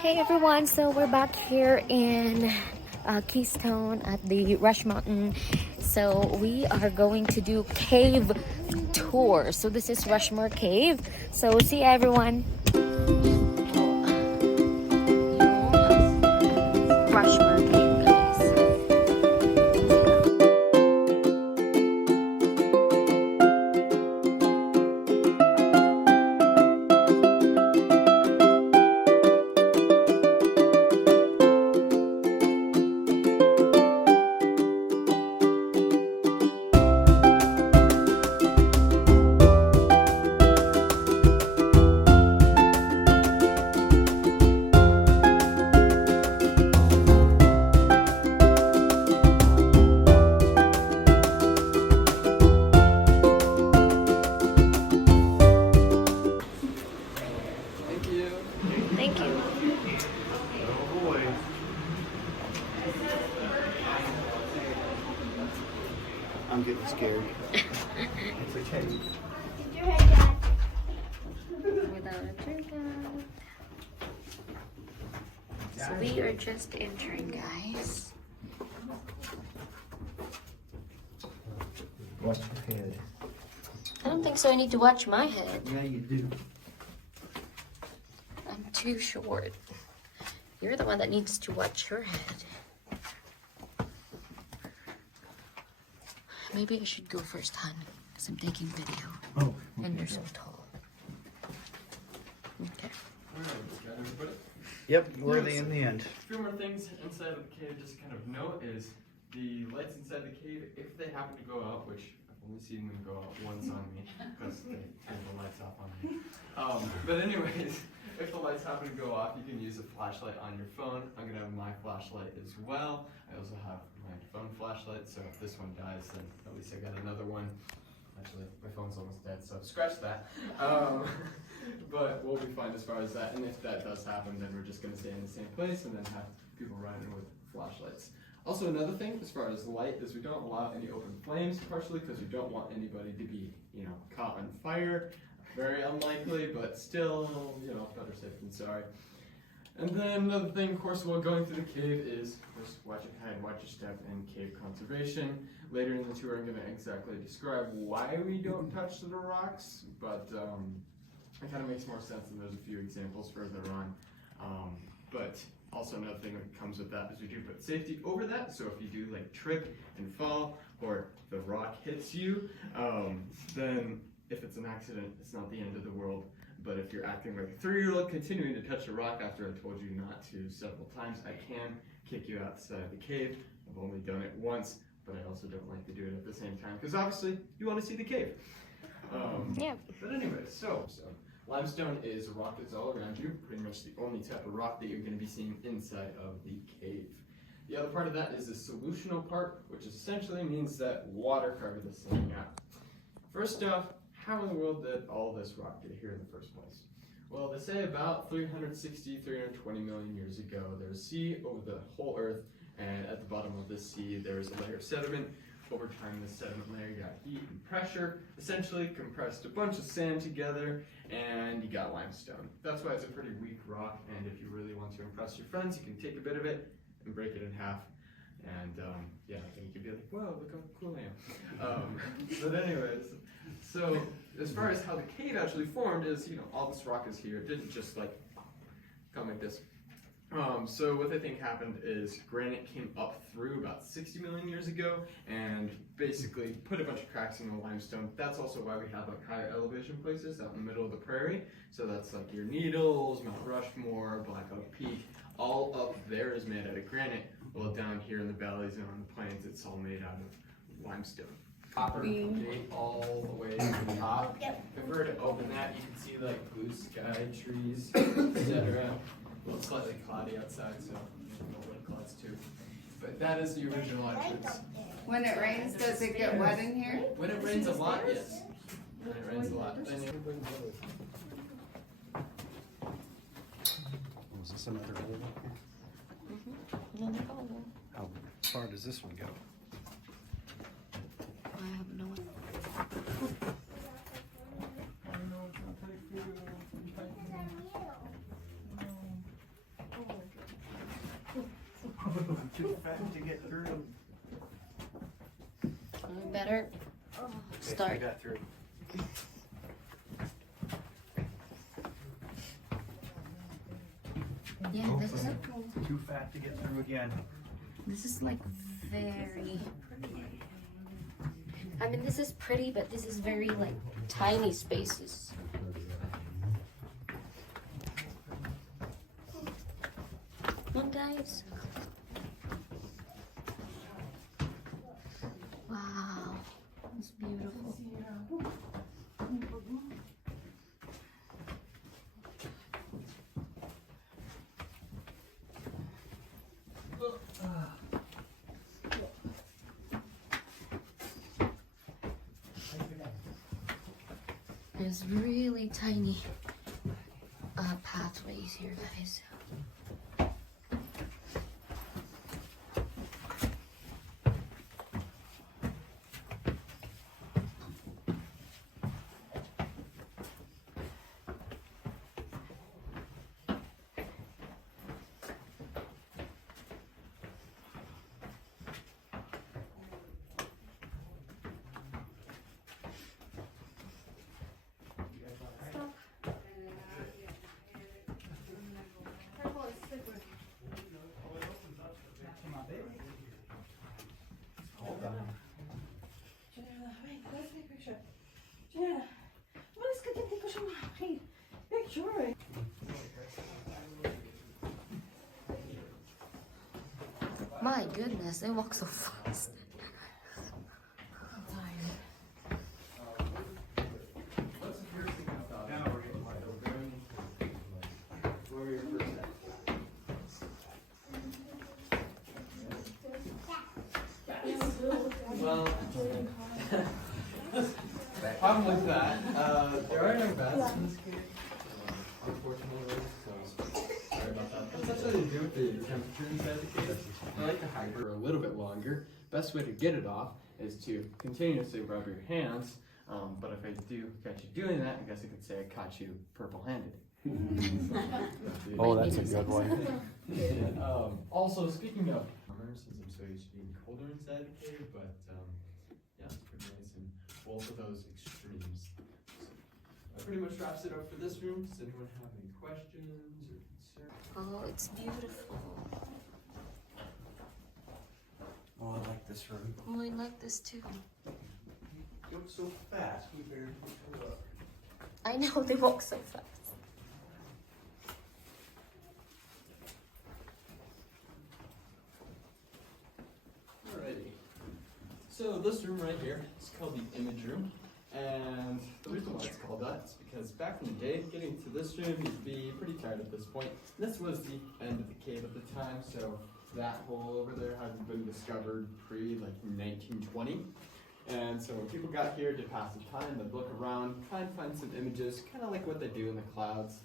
Hey everyone, so we're back here in Keystone at the Rush Mountain. So we are going to do cave tour. So this is Rushmore Cave. So see everyone. Rushmore Cave, guys. Thank you. I'm getting scared. It's okay. Without a drink out. So we are just entering, guys. Watch your head. I don't think so. I need to watch my head. Yeah, you do. I'm too short. You're the one that needs to watch your head. Maybe I should go first, hon, because I'm taking video. Oh, okay. And you're so tall. Okay. Yep, worthy in the end. A few more things inside of the cave just to kind of note is the lights inside the cave, if they happen to go out, which I've only seen them go out once on me, because they turn the lights off on me. But anyways, if the lights happen to go off, you can use a flashlight on your phone. I'm going to have my flashlight as well. I also have my phone flashlight, so if this one dies, then at least I got another one. Actually, my phone's almost dead, so scratch that. But we'll be fine as far as that, and if that does happen, then we're just going to stay in the same place and then have people running with flashlights. Also, another thing as far as light is we don't allow any open flames, partially because we don't want anybody to be, caught on fire. Very unlikely, but still, better safe than sorry. And then another thing, of course, while going through the cave is just watch your head, watch your step, and cave conservation. Later in the tour, I'm going to exactly describe why we don't touch the rocks, but it kind of makes more sense, and there's a few examples further on. But also another thing that comes with that is we do put safety over that, so if you do trip and fall, or the rock hits you, then if it's an accident, it's not the end of the world. But if you're acting like a 3-year-old continuing to touch a rock after I told you not to several times, I can kick you outside the cave. I've only done it once, but I also don't like to do it at the same time, because obviously you want to see the cave. Yeah. But anyway, so limestone is a rock that's all around you, pretty much the only type of rock that you're going to be seeing inside of the cave. The other part of that is the solutional part, which essentially means that water covered this thing up. First off, how in the world did all this rock get here in the first place? Well, they say about 320 million years ago, there was a sea over the whole Earth, and at the bottom of this sea, there was a layer of sediment. Over time, this sediment layer got heat and pressure, essentially compressed a bunch of sand together, and you got limestone. That's why it's a pretty weak rock, and if you really want to impress your friends, you can take a bit of it and break it in half. And yeah, I think you could be like, whoa, look how cool I am. But anyways, so as far as how the cave actually formed is, all this rock is here. It didn't just come like this. So what they think happened is granite came up through about 60 million years ago and basically put a bunch of cracks in the limestone. That's also why we have high elevation places out in the middle of the prairie. So that's your Needles, Mount Rushmore, Black Oak Peak. All up there is made out of granite. Well, down here in the valleys and on the plains, it's all made out of limestone. Copper gate all the way to the top. Yep. If we were to open that, you can see blue sky, trees, etc. Well, it's slightly cloudy outside, so a little bit of clouds too. But that is the original entrance. When it rains, does it get wet in here? When it rains a lot, yes. When it rains a lot, then you... Was this another hole up here? How far does this one go? I have no idea. fast to get through. We better I start. got through. Yeah, this is Too fat to get through again. like very. I mean, this is pretty, but this is very like tiny spaces. Look, guys. Wow, it's beautiful. There's really tiny pathways here, guys. My goodness, they walk so fast. Well, problem with that, there are no bats in this cave, unfortunately, so sorry about that. That's actually to do with the temperature inside the cave. I like to hide for a little bit longer. Best way to get it off is to continuously rub your hands, but if I do catch you doing that, I guess I could say I caught you purple-handed. Oh, that's a good one. Also, speaking of since I'm so used to being colder inside the cave, but yeah, it's pretty nice in both of those extremes. So, that pretty much wraps it up for this room. Does anyone have any questions or concerns? Oh, it's beautiful. Oh, I like this room. Oh, I like this too. You go so fast, we barely get to look. I know, they walk so fast. Alrighty. So this room right here is called the image room. And the reason why it's called that is because back in the day, getting to this room, you'd be pretty tired at this point. This was the end of the cave at the time, so that hole over there hadn't been discovered pre-like 1920. And so when people got here to pass the time, they'd look around, try and find some images, kind of like what they do in the clouds.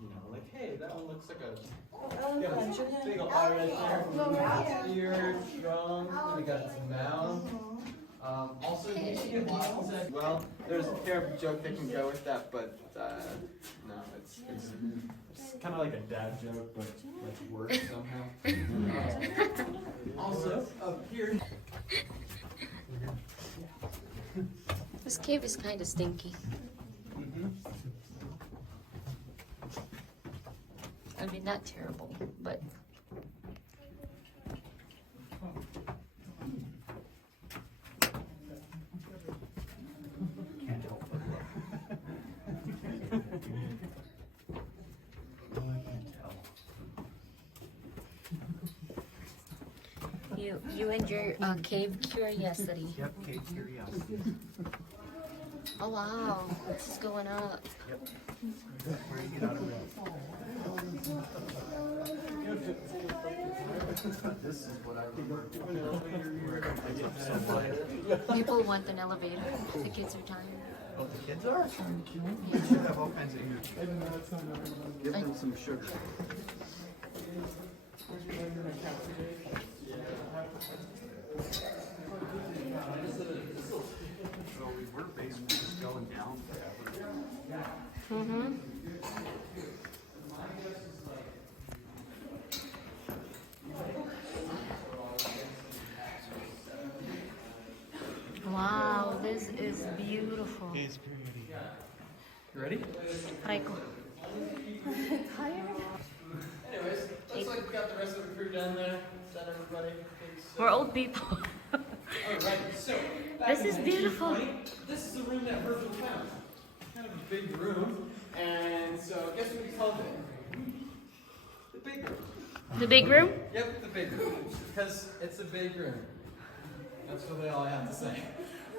You know, like, hey, that one looks like a big ol' eye right there. Weird, strong, and we got some mound. Also, you can get lots of, well, there's a terrible joke that can go with that, but no, it's kind of like a dad joke, but like worse somehow. Also, up here. This cave is kind of stinky. I mean, not terrible, but Can't help but look. Oh, I can't tell. you and your cave curiosity. Yep, cave curiosity. Oh wow, this is going up. Yep. Where you get out of it. This is what I remember. I get so light. People want an elevator. The kids are tired. Oh, the kids are? They should have all kinds of energy. Give them some sugar. So we were basically just going down forever. It's pretty. You ready? Try ko. Anyways, looks like we got the rest of the crew down there. Is that everybody? We're old people. Alright, so back This in is beautiful. 1920, this is the room that Virgil found. Kind of a big room, and so guess what he called it? The big room. The big room? Yep, the big room. Because it's a big room. That's really all I have to say.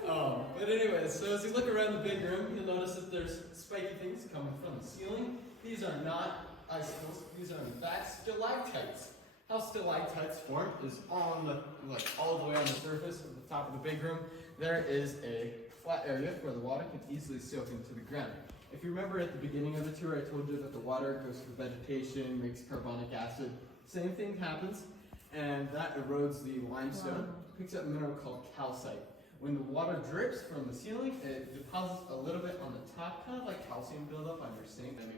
But anyways, so as you look around the big room, you'll notice that there's spiky things coming from the ceiling. These are not icicles. These are in fact stalactites. How stalactites form is on the, like all the way on the surface of the top of the big room. There is a flat area where the water can easily soak into the ground. If you remember at the beginning of the tour, I told you that the water goes through vegetation, makes carbonic acid. Same thing happens, and that erodes the limestone, picks up a mineral called calcite. When the water drips from the ceiling, it deposits a little bit on the top, kind of like calcium buildup on your sink. I mean,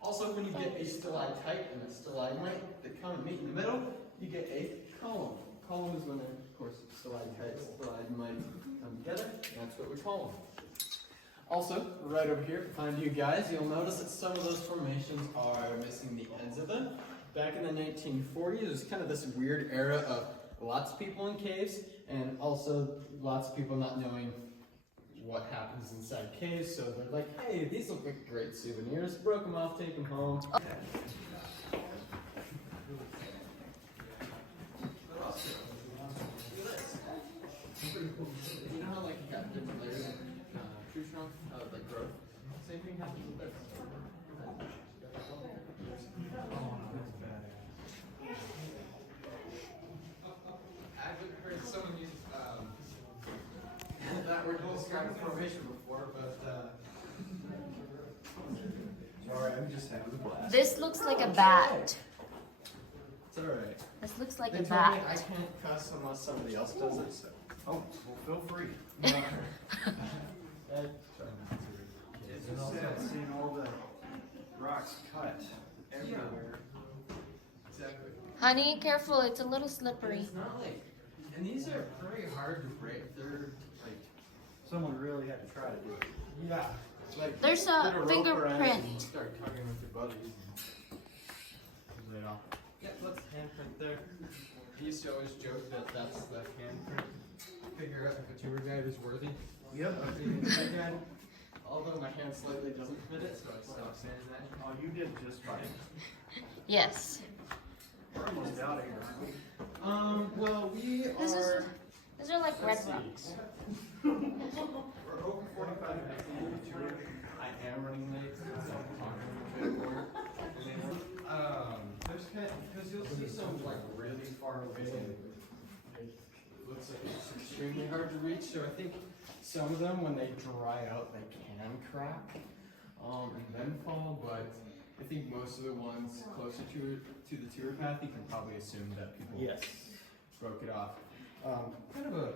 also when you get a stalactite and a stalagmite that kind of meet in the middle, you get a column. Column is when, of course, stalactite, stalagmite come together, and that's what we call them. Also, right over here behind you guys, you'll notice that some of those formations are missing the ends of them. Back in the 1940s, there's kind of this weird era of lots of people in caves, and also lots of people not knowing what happens inside caves, so they're like, hey, these look like great souvenirs, broke them off, take them home. You know how like you got different layers of tree trunk, like growth? Same thing happens with this. I've heard someone use that word to describe formation before, but Sorry, I'm just having a blast. This looks like a bat. it's alright. This looks like They a told me bat. I can't cuss unless somebody else does it, so. Oh, well, feel free. Try not to. It's just sad seeing all the rocks cut everywhere. Exactly. Honey, careful, it's a little slippery. It's not like, and these are pretty hard to break. They're like, Someone really had to try to do it. yeah. Like, There's a put rope around it fingerprint. and start tugging with your buddies. Right off. Yeah, that's handprint there. I used to always joke that that's the handprint. Figure out if a tour guide is worthy. Yep. of being a tour guide. Although my hand slightly doesn't fit it, so I stopped saying that. Oh, you did just fine. Yes. We're almost out of here, aren't we? Well, we This is- are. These are like red Let's see. rocks. We're over 45 minutes into the tour. I am running late, so I'm talking a bit more. There's kind of, because you'll see some like really far away, and it looks like it's extremely hard to reach. So I think some of them, when they dry out, they can crack and then fall. But I think most of the ones closer to the tour path, you can probably assume that people broke it off. Kind of a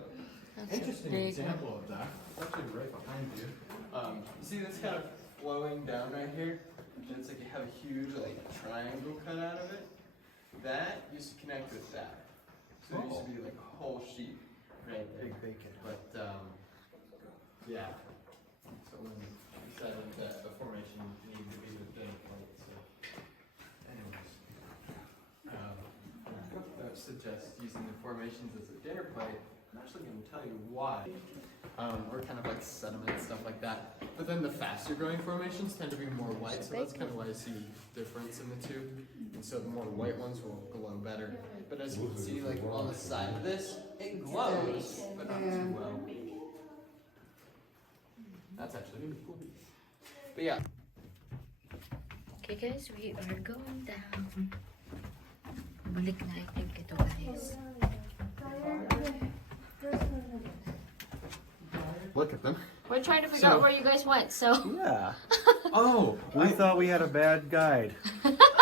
That's a interesting big example of that. It's actually right behind you. You see this kind of flowing down right here? And it's like you have a huge like triangle cut out of it. That used to connect with that. So it used to be like a whole sheet right there. Big bacon. But yeah. So when we decided that the formation needed to be within a plate, so anyways. I would suggest using the formations as a dinner plate. I'm actually going to tell you why. Or kind of like sediment, stuff like that. But then the faster growing formations tend to be more white, so that's kind of why I see difference in the two. And so the more white ones will glow better. But as you can see, like on the side of this, it glows, but not too well. That's actually really cool. But yeah. Okay guys, we are going down. Balik na I think ito guys. Look at them. We're trying to figure out where you guys went, so. Yeah. Oh, We thought we had a bad guide.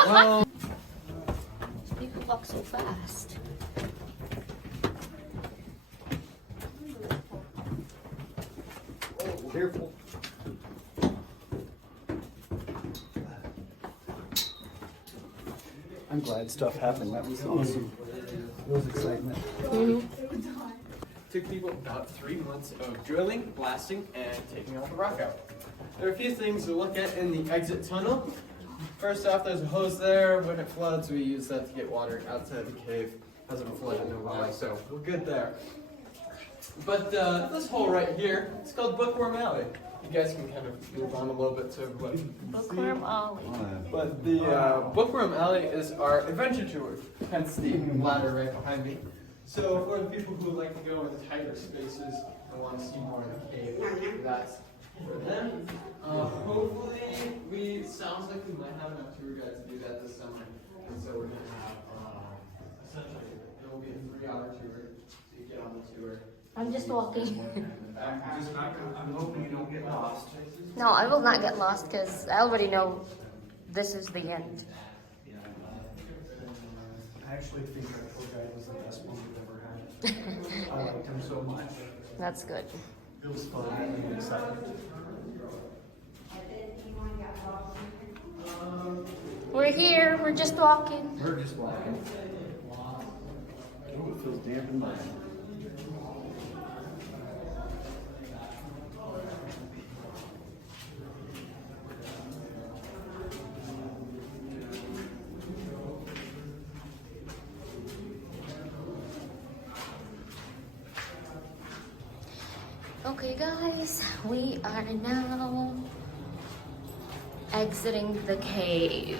well. People walk so fast. Careful. I'm glad stuff happened. That was awesome. It was excitement. took people about 3 months of drilling, blasting, and taking all the rock out. There are a few things to look at in the exit tunnel. First off, there's a hose there. When it floods, we use that to get water outside the cave. Hasn't flooded in a while, so we're good there. But this hole right here, it's called Bookworm Alley. You guys can kind of move on a little bit to what you can Bookworm see. Alley. But the Bookworm Alley is our adventure tour, hence the ladder right behind me. So for the people who like to go into tighter spaces and want to see more of the cave, that's for them. Hopefully, sounds like we might have enough tour guides to do that this summer. And so we're going to have, essentially, it will be a 3-hour tour. So you get on the tour. I'm just walking. I'm hoping you don't get lost. No, I will not get lost because I already know this is the end. I actually think our tour guide was the best one we've ever had. I liked him so much. That's good. It was fun and exciting. We're here. We're just walking. We're just walking. Oh, it feels damp and muddy. Okay, guys, we are now exiting the cave.